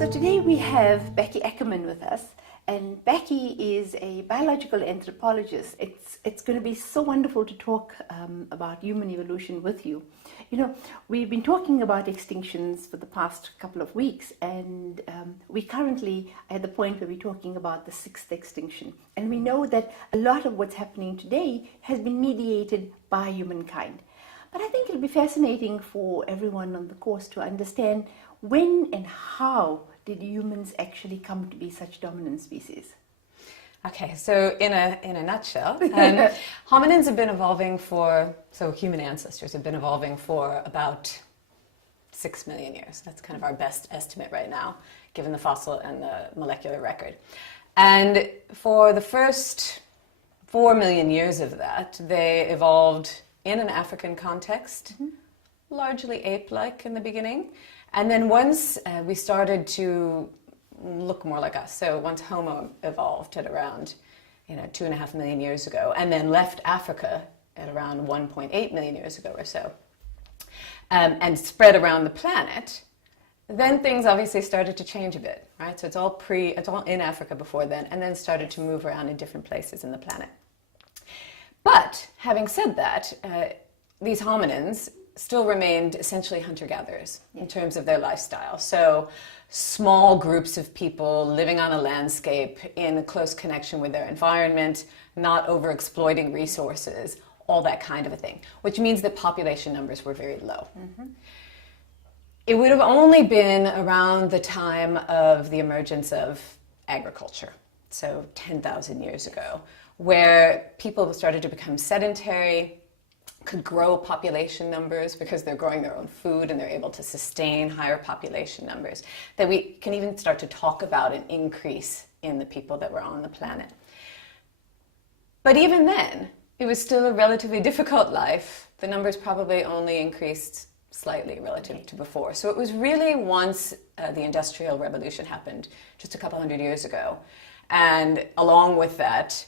So today we have Becky Ackerman with us, and Becky is a biological anthropologist. It's going to be so wonderful to talk about human evolution with you. You know, we've been talking about extinctions for the past couple of weeks, and we currently are at the point where we're talking about the sixth extinction. And we know that a lot of what's happening today has been mediated by humankind. But I think it'll be fascinating for everyone on the course to understand when and how did humans actually come to be such dominant species? Okay, so in a nutshell, hominins have been evolving human ancestors have been evolving for about 6 million years. That's kind of our best estimate right now, given the fossil and the molecular record. And for the first 4 million years of that, they evolved in an African context, largely ape-like in the beginning. And then once we started to look more like us, so once Homo evolved at around 2.5 million years ago, and then left Africa at around 1.8 million years ago or so, and spread around the planet, then things obviously started to change a bit, right? So it's all in Africa before then, and then started to move around in different places in the planet. But having said that, these hominins still remained essentially hunter-gatherers in terms of their lifestyle. So small groups of people living on a landscape in a close connection with their environment, not overexploiting resources, all that kind of a thing, which means that population numbers were very low. It would have only been around the time of the emergence of agriculture, so 10,000 years ago, where people started to become sedentary, could grow population numbers because they're growing their own food and they're able to sustain higher population numbers, that we can even start to talk about an increase in the people that were on the planet. But even then, it was still a relatively difficult life. The numbers probably only increased slightly relative to before. So it was really once the Industrial Revolution happened, just a couple hundred years ago, and along with that,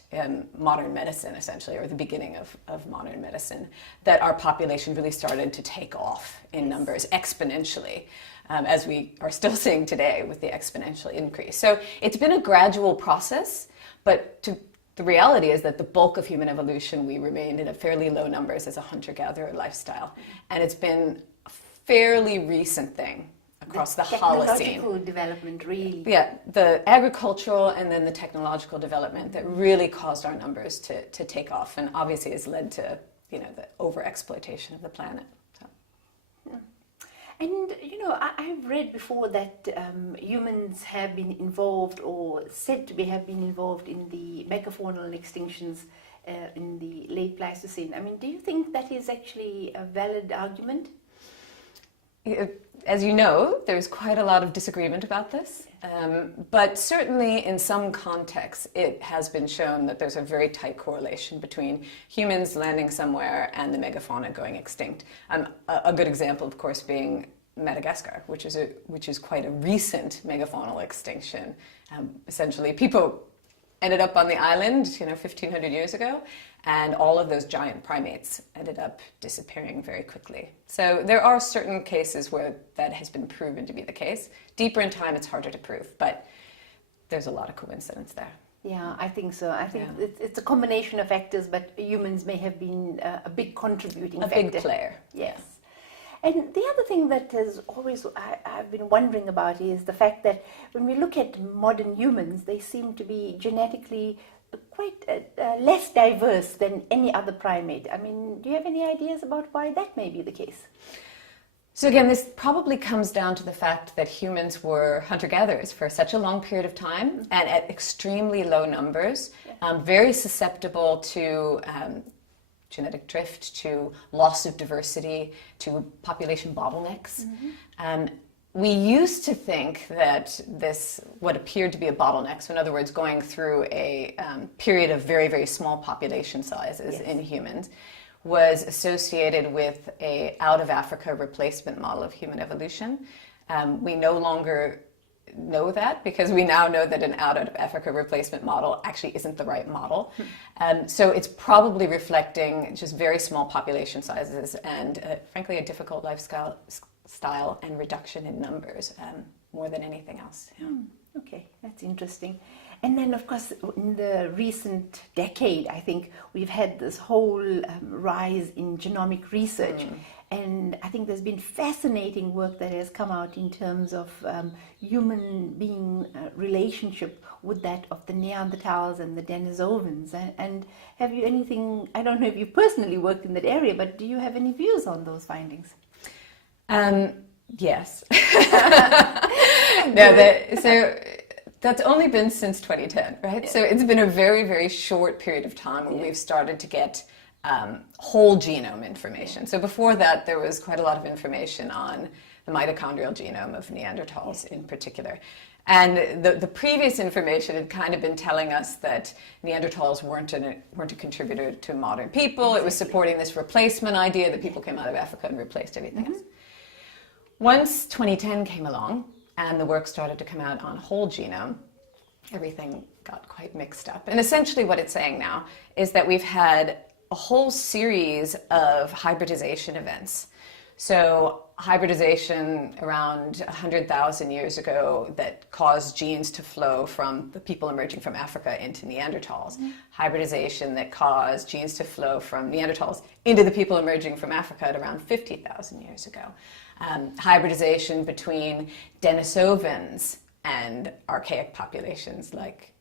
modern medicine, essentially, or the beginning of modern medicine, that our population really started to take off in numbers exponentially, as we are still seeing today with the exponential increase. So it's been a gradual process, but the reality is that the bulk of human evolution, we remained in a fairly low numbers as a hunter-gatherer lifestyle. And it's been a fairly recent thing across the Holocene. Technological development, really. Yeah, the agricultural and then the technological development that really caused our numbers to take off, and obviously has led to the overexploitation of the planet. So. And I've read before that humans have been involved, or said to have been involved, in the megafaunal extinctions in the late Pleistocene. I mean, do you think that is actually a valid argument? As you know, there's quite a lot of disagreement about this, but certainly in some contexts it has been shown that there's a very tight correlation between humans landing somewhere and the megafauna going extinct. A good example, of course, being Madagascar, which is quite a recent megafaunal extinction. Essentially, people ended up on the island, 1,500 years ago, and all of those giant primates ended up disappearing very quickly. So there are certain cases where that has been proven to be the case. Deeper in time, it's harder to prove, but there's a lot of coincidence there. Yeah, I think so. I think it's a combination of factors, but humans may have been a big contributing factor. A big player. Yes. And the other thing that has always I've been wondering about is the fact that when we look at modern humans, they seem to be genetically quite less diverse than any other primate. I mean, do you have any ideas about why that may be the case? So again, this probably comes down to the fact that humans were hunter-gatherers for such a long period of time and at extremely low numbers, very susceptible to genetic drift, to loss of diversity, to population bottlenecks. We used to think that what appeared to be a bottleneck, so in other words, going through a period of very, very small population sizes in humans, was associated with a out-of-Africa replacement model of human evolution. We no longer know that because we now know that an out-of-Africa replacement model actually isn't the right model. So it's probably reflecting just very small population sizes and, frankly, a difficult lifestyle and reduction in numbers. more than anything else. Yeah. Okay, that's interesting. And then, of course, in the recent decade, I think we've had this whole rise in genomic research. And I think there's been fascinating work that has come out in terms of human being relationship with that of the Neanderthals and the Denisovans. And have you anything, I don't know if you personally worked in that area, but do you have any views on those findings? Yes. No, so that's only been since 2010, right? So it's been a very, very short period of time when we've started to get whole genome information. So before that, there was quite a lot of information on the mitochondrial genome of Neanderthals in particular. And the previous information had kind of been telling us that Neanderthals weren't a contributor to modern people. It was supporting this replacement idea that people came out of Africa and replaced everything else. Once 2010 came along and the work started to come out on whole genome, everything got quite mixed up. And essentially what it's saying now is that we've had a whole series of hybridization events. So hybridization around 100,000 years ago that caused genes to flow from the people emerging from Africa into Neanderthals. Hybridization that caused genes to flow from Neanderthals into the people emerging from Africa at around 50,000 years ago. Hybridization between Denisovans and archaic populations like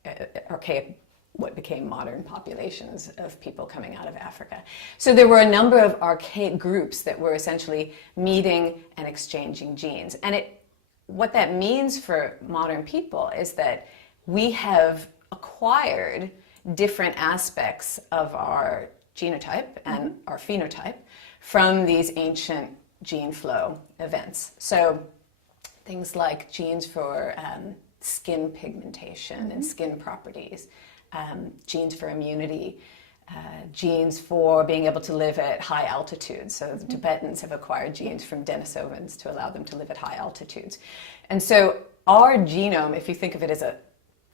what became modern populations of people coming out of Africa. So there were a number of archaic groups that were essentially meeting and exchanging genes. And what that means for modern people is that we have acquired different aspects of our genotype and our phenotype from these ancient gene flow events. So things like genes for skin pigmentation and skin properties, genes for immunity, genes for being able to live at high altitudes. So the Tibetans have acquired genes from Denisovans to allow them to live at high altitudes. And so our genome, if you think of it as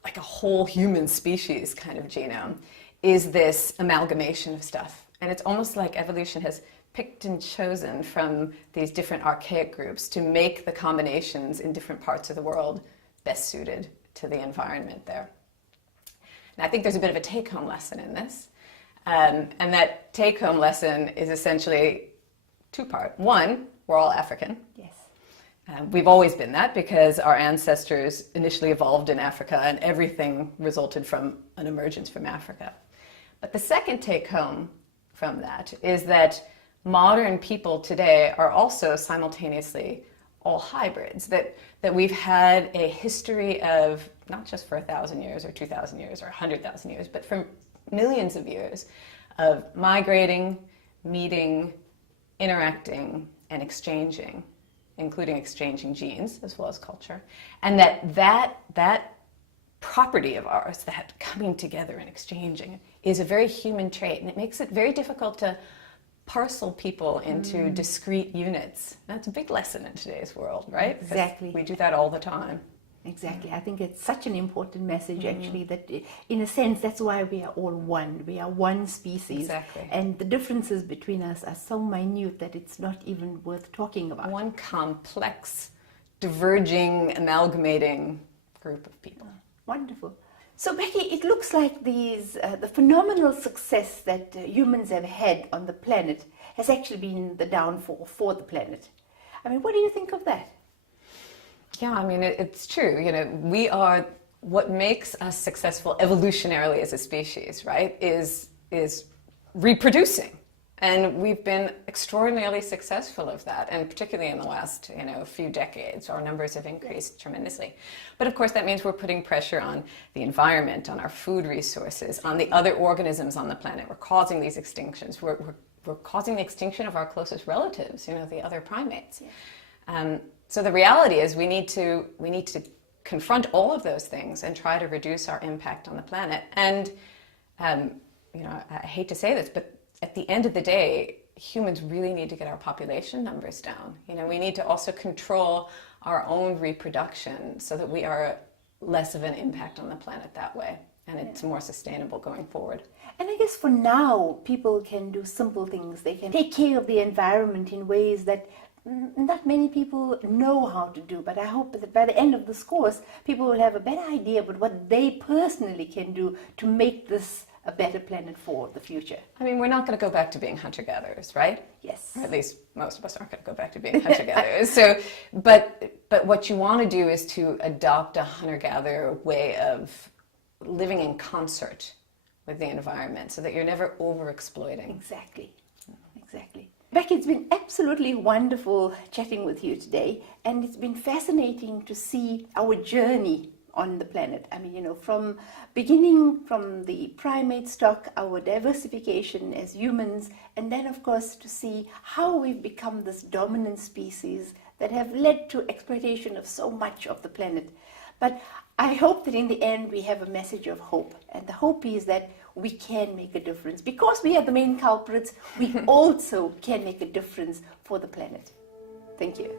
like a whole human species kind of genome, is this amalgamation of stuff. And it's almost like evolution has picked and chosen from these different archaic groups to make the combinations in different parts of the world best suited to the environment there. And I think there's a bit of a take-home lesson in this. And that take-home lesson is essentially two-part. One, we're all African. Yes. We've always been that because our ancestors initially evolved in Africa and everything resulted from an emergence from Africa. But the second take-home from that is that modern people today are also simultaneously all hybrids, that we've had a history of, not just for 1,000 years or 2,000 years or 100,000 years, but for millions of years of migrating, meeting, interacting, and exchanging, including exchanging genes as well as culture. And that property of ours, that coming together and exchanging, is a very human trait, and it makes it very difficult to parcel people into discrete units. That's a big lesson in today's world, right? Exactly. We do that all the time. Exactly. I think it's such an important message, actually, that in a sense, that's why we are all one. We are one species. Exactly. And the differences between us are so minute that it's not even worth talking about. One complex, diverging, amalgamating group of people. Wonderful. So Becky, it looks like the phenomenal success that humans have had on the planet has actually been the downfall for the planet. I mean, what do you think of that? Yeah, I mean, it's true. You know, we are, what makes us successful evolutionarily as a species, right, is reproducing. And we've been extraordinarily successful of that, and particularly in the last, few decades, our numbers have increased tremendously. But of course, that means we're putting pressure on the environment, on our food resources, on the other organisms on the planet. We're causing these extinctions. We're causing the extinction of our closest relatives, the other primates. Yeah. So the reality is we need to confront all of those things and try to reduce our impact on the planet. And I hate to say this, but at the end of the day, humans really need to get our population numbers down. We need to also control our own reproduction so that we are less of an impact on the planet that way, and it's more sustainable going forward. And I guess for now, people can do simple things. They can take care of the environment in ways that not many people know how to do, but I hope that by the end of this course, people will have a better idea about what they personally can do to make this a better planet for the future. I mean, we're not going to go back to being hunter-gatherers, right? Yes. Or at least most of us aren't going to go back to being hunter-gatherers. So, but what you want to do is to adopt a hunter-gatherer way of living in concert with the environment so that you're never over-exploiting. Exactly. Exactly. Becky, it's been absolutely wonderful chatting with you today, and it's been fascinating to see our journey on the planet. I mean, from beginning from the primate stock, our diversification as humans, and then of course to see how we've become this dominant species that have led to exploitation of so much of the planet. But I hope that in the end we have a message of hope, and the hope is that we can make a difference. Because we are the main culprits, we also can make a difference for the planet. Thank you.